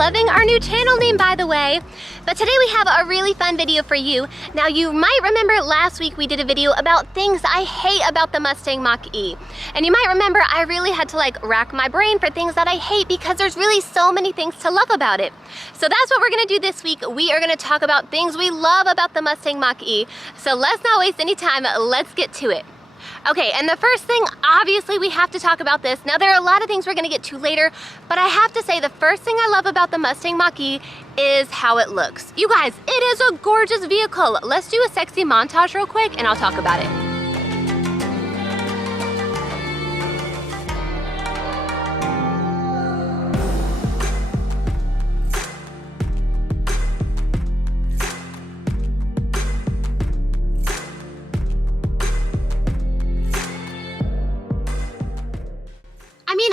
loving our new channel name, by the way. But today we have a really fun video for you. Now, you might remember last week we did a video about things I hate about the Mustang Mach-E. And you might remember I really had to rack my brain for things that I hate because there's really so many things to love about it. So that's what we're gonna do this week. We are gonna talk about things we love about the Mustang Mach-E. So let's not waste any time, let's get to it. Okay, and the first thing, obviously we have to talk about this. Now, there are a lot of things we're gonna get to later, but I have to say the first thing I love about the Mustang Mach-E is how it looks. You guys, it is a gorgeous vehicle. Let's do a sexy montage real quick and I'll talk about it.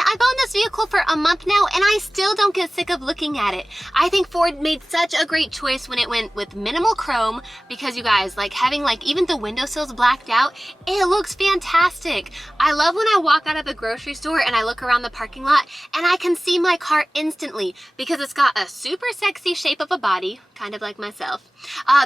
I've owned this vehicle for a month now and I still don't get sick of looking at it. I think Ford made such a great choice when it went with minimal chrome because you guys, having even the windowsills blacked out, it looks fantastic. I love when I walk out of a grocery store and I look around the parking lot and I can see my car instantly because it's got a super sexy shape of a body, kind of like myself.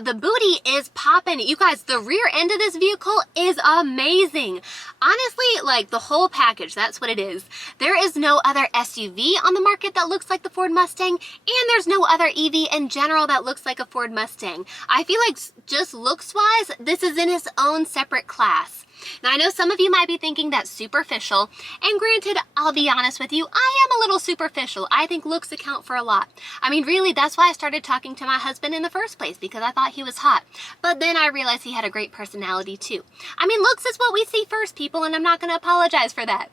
The booty is popping. You guys, the rear end of this vehicle is amazing. Honestly, the whole package, that's what it is. There is no other SUV on the market that looks like the Ford Mustang, and there's no other EV in general that looks like a Ford Mustang. I feel like just looks-wise, this is in its own separate class. Now, I know some of you might be thinking that's superficial, and granted, I'll be honest with you, I am a little superficial. I think looks account for a lot. I mean, really, that's why I started talking to my husband in the first place, because I thought he was hot. But then I realized he had a great personality, too. I mean, looks is what we see first, people, and I'm not going to apologize for that.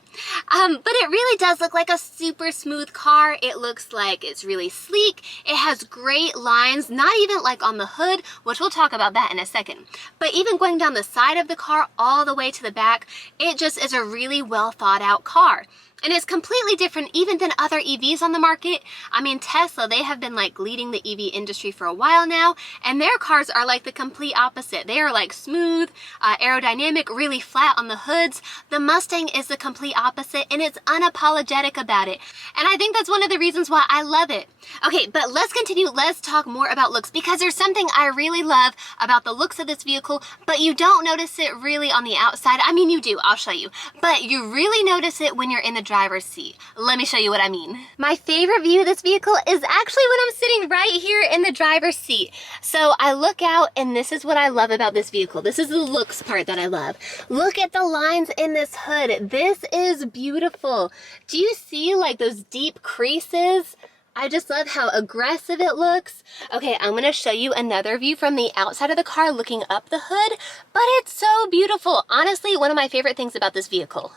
But it really does look like a super smooth car. It looks like it's really sleek. It has great lines, not even on the hood, which we'll talk about that in a second. But even going down the side of the car all the way to the back, it just is a really well thought out car. And it's completely different even than other EVs on the market. I mean, Tesla, they have been leading the EV industry for a while now, and their cars are the complete opposite. They are smooth, aerodynamic, really flat on the hoods. The Mustang is the complete opposite, and it's unapologetic about it. And I think that's one of the reasons why I love it. Okay, but let's continue. Let's talk more about looks, because there's something I really love about the looks of this vehicle, but you don't notice it really on the outside. I mean, you do, I'll show you, but you really notice it when you're in the driver's seat. Let me show you what I mean. My favorite view of this vehicle is actually when I'm sitting right here in the driver's seat. So I look out and this is what I love about this vehicle. This is the looks part that I love. Look at the lines in this hood. This is beautiful. Do you see those deep creases? I just love how aggressive it looks. Okay, I'm gonna show you another view from the outside of the car looking up the hood, but it's so beautiful. Honestly, one of my favorite things about this vehicle.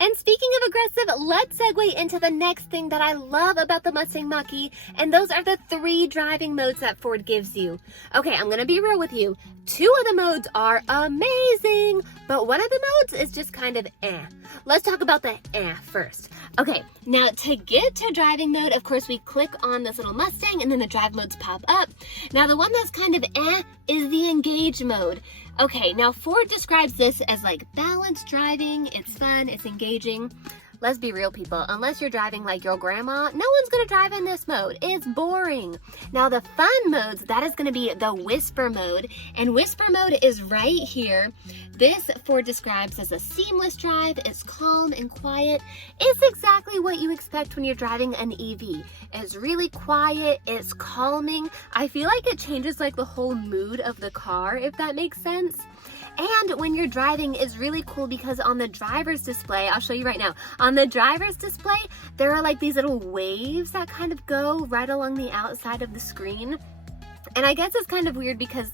And speaking of aggressive, let's segue into the next thing that I love about the Mustang Mach-E, and those are the 3 driving modes that Ford gives you. Okay, I'm gonna be real with you. 2 of the modes are amazing, but one of the modes is just kind of eh. Let's talk about the eh first. Okay, now to get to driving mode, of course, we click on this little Mustang and then the drive modes pop up. Now the one that's kind of eh is the engage mode. Okay, now Ford describes this as balanced driving, it's fun, it's engaging. Let's be real, people, unless you're driving like your grandma, no one's gonna drive in this mode. It's boring. Now the fun modes, that is gonna be the whisper mode, and whisper mode is right here. This Ford describes as a seamless drive. It's calm and quiet. It's exactly what you expect when you're driving an EV. It's really quiet, it's calming. I feel like it changes the whole mood of the car, if that makes sense. And when you're driving, it's really cool because on the driver's display, I'll show you right now, on the driver's display, there are these little waves that kind of go right along the outside of the screen. And I guess it's kind of weird because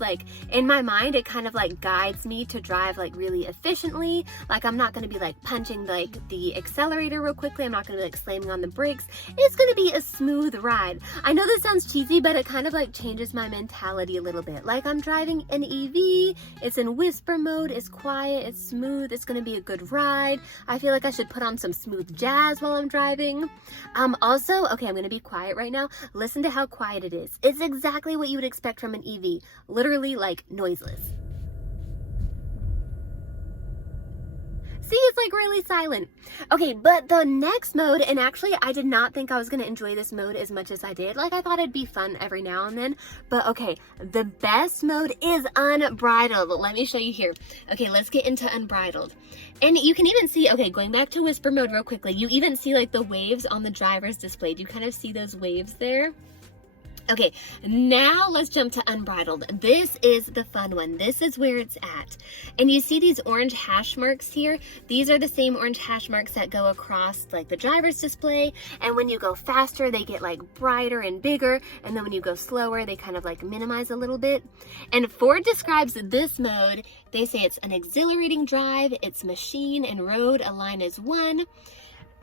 in my mind, it kind of guides me to drive really efficiently. I'm not going to be punching the accelerator real quickly. I'm not going to be slamming on the brakes. It's going to be a smooth ride. I know this sounds cheesy, but it kind of changes my mentality a little bit. I'm driving an EV, it's in whisper mode, it's quiet, it's smooth, it's going to be a good ride. I feel like I should put on some smooth jazz while I'm driving. Also, okay, I'm going to be quiet right now. Listen to how quiet it is. It's exactly what you would expect from an EV, literally noiseless. See, it's like really silent. Okay, but the next mode, and actually I did not think I was gonna enjoy this mode as much as I did. Like, I thought it'd be fun every now and then, but okay, the best mode is unbridled. Let me show you here. Okay, let's get into unbridled. And you can even see, okay, going back to whisper mode real quickly, you even see like the waves on the driver's display. Do you kind of see those waves there? Okay, now let's jump to unbridled. This is the fun one. This is where it's at. And you see these orange hash marks here? These are the same orange hash marks that go across like the driver's display. And when you go faster, they get like brighter and bigger. And then when you go slower, they kind of like minimize a little bit. And Ford describes this mode. They say it's an exhilarating drive. It's machine and road align as one.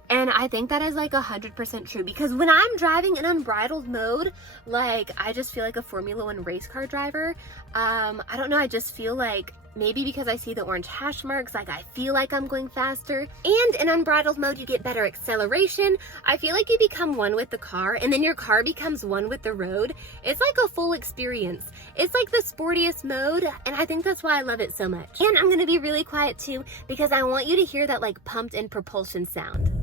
And I think that is like 100% true, because when I'm driving in unbridled mode, like I just feel like a Formula One race car driver. I don't know, I just feel like maybe because I see the orange hash marks, like I feel like I'm going faster. And in unbridled mode, you get better acceleration. I feel like you become one with the car, and then your car becomes one with the road. It's like a full experience. It's like the sportiest mode, and I think that's why I love it so much. And I'm gonna be really quiet too, because I want you to hear that like pumped in propulsion sound.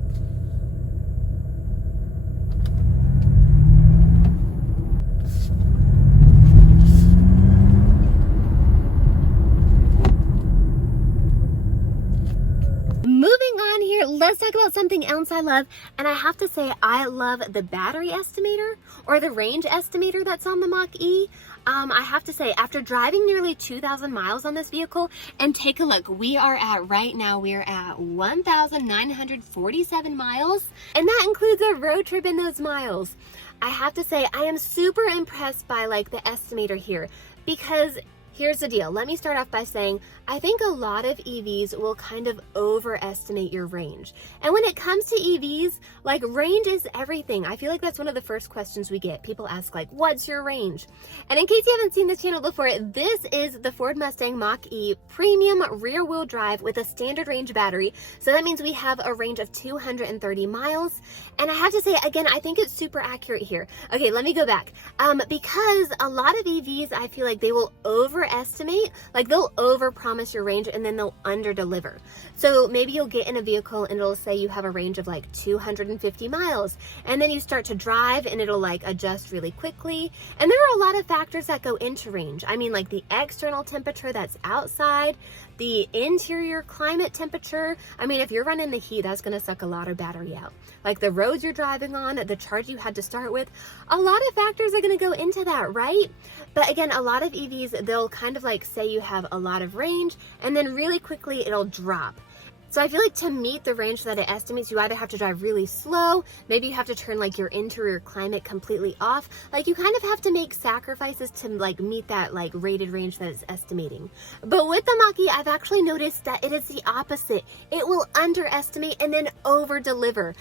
Moving on here, let's talk about something else I love. And I have to say, I love the battery estimator, or the range estimator that's on the Mach-E. I have to say, after driving nearly 2,000 miles on this vehicle, and take a look, we are at 1,947 miles, and that includes a road trip in those miles. I have to say, I am super impressed by like the estimator here, because here's the deal. Let me start off by saying, I think a lot of EVs will kind of overestimate your range. And when it comes to EVs, like range is everything. I feel like that's one of the first questions we get. People ask like, what's your range? And in case you haven't seen this channel before, this is the Ford Mustang Mach-E premium rear wheel drive with a standard range battery. So that means we have a range of 230 miles. And I have to say, again, I think it's super accurate here. Okay, let me go back. Because a lot of EVs, I feel like they will overestimate, like they'll overpromise your range and then they'll underdeliver. So maybe you'll get in a vehicle and it'll say you have a range of like 250 miles, and then you start to drive and it'll like adjust really quickly. And there are a lot of factors that go into range. I mean, like the external temperature that's outside, the interior climate temperature. I mean, if you're running the heat, that's going to suck a lot of battery out. Like the roads you're driving on, the charge you had to start with, a lot of factors are going to go into that, right? But again, a lot of EVs, they'll kind of like say you have a lot of range, and then really quickly it'll drop. So I feel like to meet the range that it estimates, you either have to drive really slow, maybe you have to turn like your interior climate completely off. Like you kind of have to make sacrifices to like meet that like rated range that it's estimating. But with the Mach-E, I've actually noticed that it is the opposite. It will underestimate and then over deliver.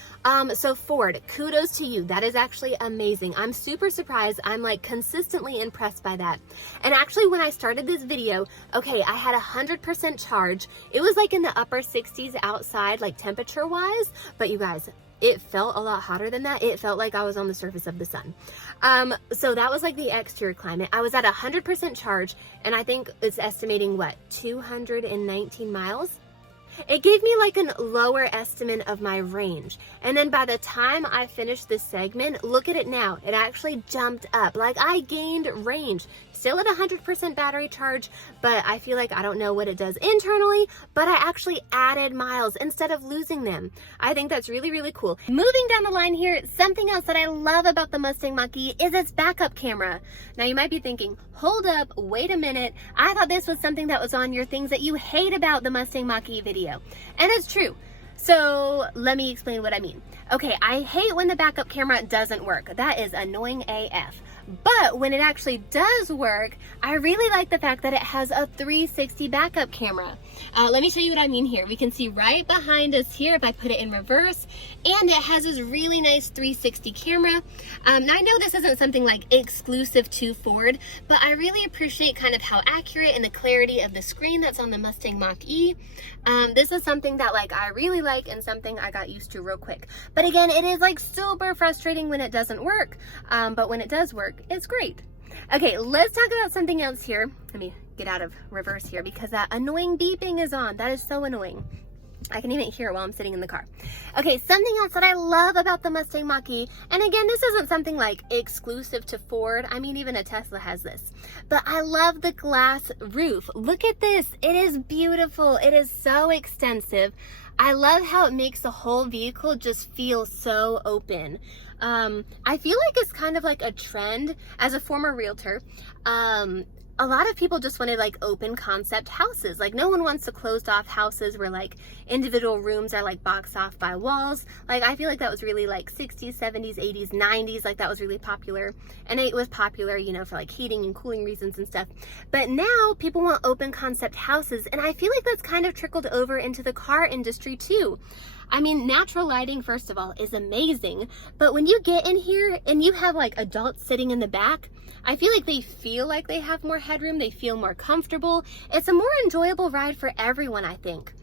So Ford, kudos to you. That is actually amazing. I'm super surprised. I'm like consistently impressed by that. And actually when I started this video, okay, I had 100% charge. It was like in the upper 60s outside, like temperature wise, but you guys, it felt a lot hotter than that. It felt like I was on the surface of the sun. So that was like the exterior climate. I was at 100% charge, and I think it's estimating what, 219 miles. It gave me like a lower estimate of my range. And then by the time I finished this segment, look at it now. It actually jumped up. Like I gained range. Still at 100% battery charge, but I feel like I don't know what it does internally, but I actually added miles instead of losing them. I think that's really, really cool. Moving down the line here, something else that I love about the Mustang Mach-E is its backup camera. Now you might be thinking, hold up, wait a minute. I thought this was something that was on your things that you hate about the Mustang Mach-E video. And it's true. So let me explain what I mean. Okay, I hate when the backup camera doesn't work. That is annoying AF. But when it actually does work, I really like the fact that it has a 360 backup camera. Let me show you what I mean here. We can see right behind us here if I put it in reverse, and it has this really nice 360 camera. Now I know this isn't something like exclusive to Ford, but I really appreciate kind of how accurate and the clarity of the screen that's on the Mustang Mach-E. This is something that like I really like and something I got used to real quick. But again, it is like super frustrating when it doesn't work, but when it does work, it's great. Okay, let's talk about something else here. Let me get out of reverse here because that annoying beeping is on. That is so annoying. I can even hear it while I'm sitting in the car. Okay, something else that I love about the Mustang Mach-E, and again, this isn't something like exclusive to Ford. I mean, even a Tesla has this. But I love the glass roof. Look at this. It is beautiful. It is so extensive. I love how it makes the whole vehicle just feel so open. I feel like it's kind of like a trend as a former realtor. A lot of people just wanted like open concept houses. Like no one wants the closed off houses where like individual rooms are like boxed off by walls. Like I feel like that was really like 60s, 70s, 80s, 90s. Like that was really popular. And it was popular, you know, for like heating and cooling reasons and stuff. But now people want open concept houses. And I feel like that's kind of trickled over into the car industry too. I mean, natural lighting, first of all, is amazing. But when you get in here and you have like adults sitting in the back, I feel like they feel like they have more headroom. They feel more comfortable. It's a more enjoyable ride for everyone, I think.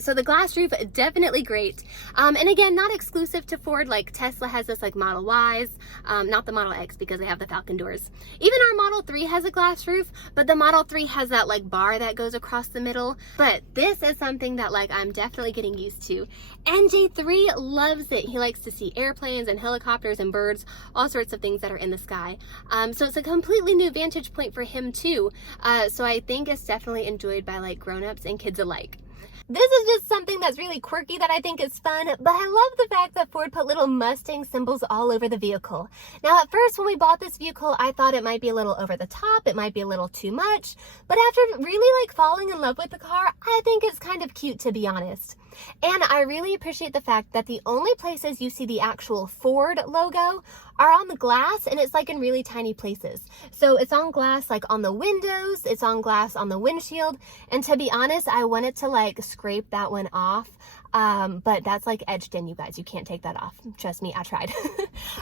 So the glass roof, definitely great. And again, not exclusive to Ford. Like Tesla has this like Model Ys, not the Model X because they have the Falcon doors. Even our Model 3 has a glass roof, but the Model 3 has that like bar that goes across the middle. But this is something that like I'm definitely getting used to. And J3 loves it. He likes to see airplanes and helicopters and birds, all sorts of things that are in the sky. So it's a completely new vantage point for him too. So I think it's definitely enjoyed by like grown-ups and kids alike. This is just something that's really quirky that I think is fun, but I love the fact that Ford put little Mustang symbols all over the vehicle. Now, at first, when we bought this vehicle, I thought it might be a little over the top, it might be a little too much, but after really like falling in love with the car, I think it's kind of cute, to be honest. And I really appreciate the fact that the only places you see the actual Ford logo are on the glass, and it's like in really tiny places. So it's on glass like on the windows, it's on glass on the windshield, and to be honest, I wanted to like scrape that one off. But that's like edged in, you guys. You can't take that off. Trust me, I tried.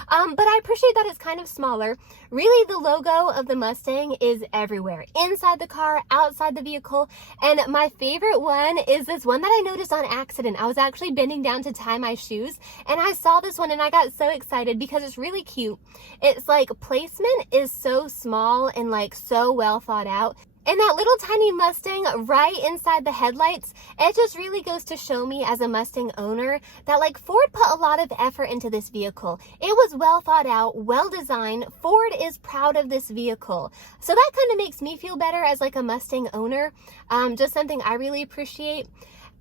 But I appreciate that it's kind of smaller. Really, the logo of the Mustang is everywhere. Inside the car, outside the vehicle. And my favorite one is this one that I noticed on accident. I was actually bending down to tie my shoes, and I saw this one and I got so excited because it's really cute. It's like placement is so small and like so well thought out. And that little tiny Mustang right inside the headlights, it just really goes to show me as a Mustang owner that like Ford put a lot of effort into this vehicle. It was well thought out, well designed. Ford is proud of this vehicle. So that kind of makes me feel better as like a Mustang owner. Just something I really appreciate.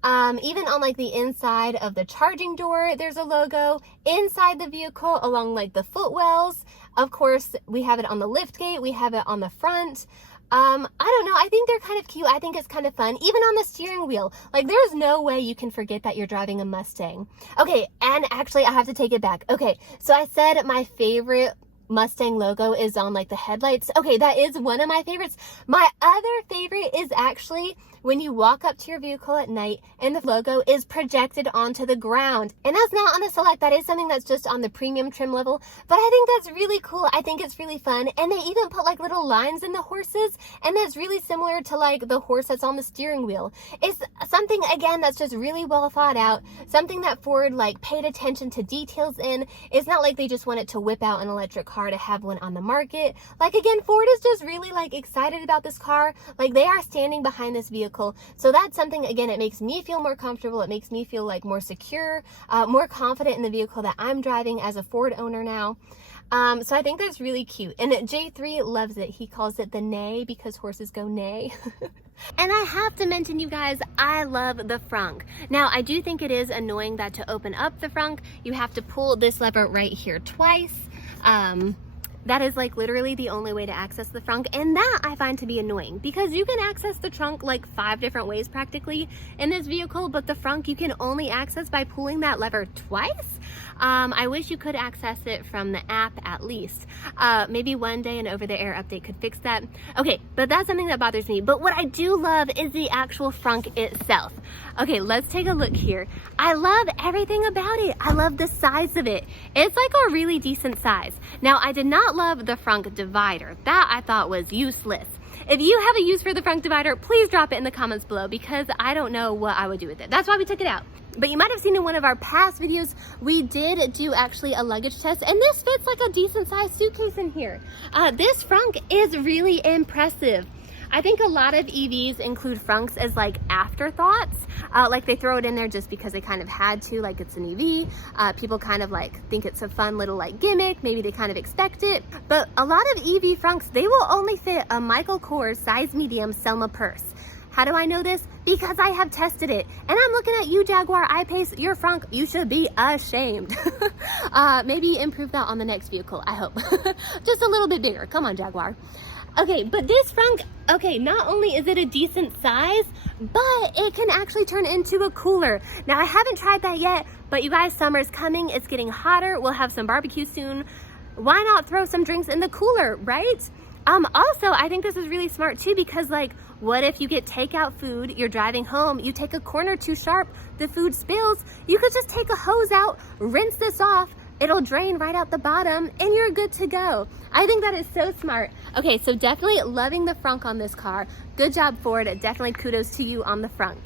Even on like the inside of the charging door, there's a logo inside the vehicle along like the footwells. Of course, we have it on the lift gate. We have it on the front. I don't know. I think they're kind of cute. I think it's kind of fun. Even on the steering wheel. Like, there's no way you can forget that you're driving a Mustang. Okay, and actually, I have to take it back. Okay, so I said my favorite Mustang logo is on, like, the headlights. Okay, that is one of my favorites. My other favorite is actually when you walk up to your vehicle at night and the logo is projected onto the ground. And that's not on the Select. That is something that's just on the premium trim level. But I think that's really cool. I think it's really fun. And they even put like little lines in the horses. And that's really similar to like the horse that's on the steering wheel. It's something, again, that's just really well thought out. Something that Ford like paid attention to details in. It's not like they just wanted to whip out an electric car to have one on the market. Like, again, Ford is just really like excited about this car. Like, they are standing behind this vehicle. So that's something, again, it makes me feel more comfortable. It makes me feel like more secure, more confident in the vehicle that I'm driving as a Ford owner now. So I think that's really cute. And J3 loves it. He calls it the neigh because horses go neigh. And I have to mention, you guys, I love the frunk. Now, I do think it is annoying that to open up the frunk, you have to pull this lever right here twice. That is like literally the only way to access the frunk, and that I find to be annoying because you can access the trunk like 5 different ways practically in this vehicle, but the frunk you can only access by pulling that lever twice. I wish you could access it from the app at least. Maybe one day an over-the-air update could fix that. Okay, but that's something that bothers me. But what I do love is the actual frunk itself. Okay, let's take a look here. I love everything about it. I love the size of it. It's like a really decent size. Now, I did not love the front divider. That I thought was useless. If you have a use for the front divider, please drop it in the comments below because I don't know what I would do with it. That's why we took it out. But you might have seen in one of our past videos, we did do actually a luggage test, and this fits like a decent sized suitcase in here. This frunk is really impressive. I think a lot of EVs include frunks as like afterthoughts. Like they throw it in there just because they kind of had to, like it's an EV. People kind of like think it's a fun little like gimmick. Maybe they kind of expect it. But a lot of EV frunks, they will only fit a Michael Kors size medium Selma purse. How do I know this? Because I have tested it. And I'm looking at you, Jaguar I-Pace, your frunk. You should be ashamed. Maybe improve that on the next vehicle, I hope. Just a little bit bigger. Come on, Jaguar. Okay, but this frunk, okay, not only is it a decent size, but it can actually turn into a cooler. Now, I haven't tried that yet, but you guys, summer's coming. It's getting hotter. We'll have some barbecue soon. Why not throw some drinks in the cooler, right? Also, I think this is really smart too, because like, what if you get takeout food, you're driving home, you take a corner too sharp, the food spills, you could just take a hose out, rinse this off, it'll drain right out the bottom, and you're good to go. I think that is so smart. Okay, so definitely loving the frunk on this car. Good job, Ford. Definitely kudos to you on the frunk.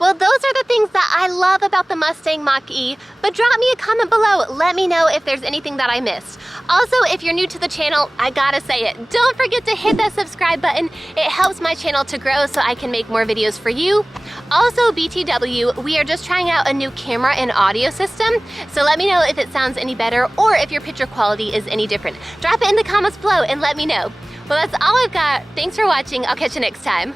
Well, those are the things that I love about the Mustang Mach-E, but drop me a comment below. Let me know if there's anything that I missed. Also, if you're new to the channel, I gotta say it, don't forget to hit that subscribe button. It helps my channel to grow so I can make more videos for you. Also, BTW, we are just trying out a new camera and audio system, so let me know if it sounds any better or if your picture quality is any different. Drop it in the comments below and let me know. Well, that's all I've got. Thanks for watching. I'll catch you next time.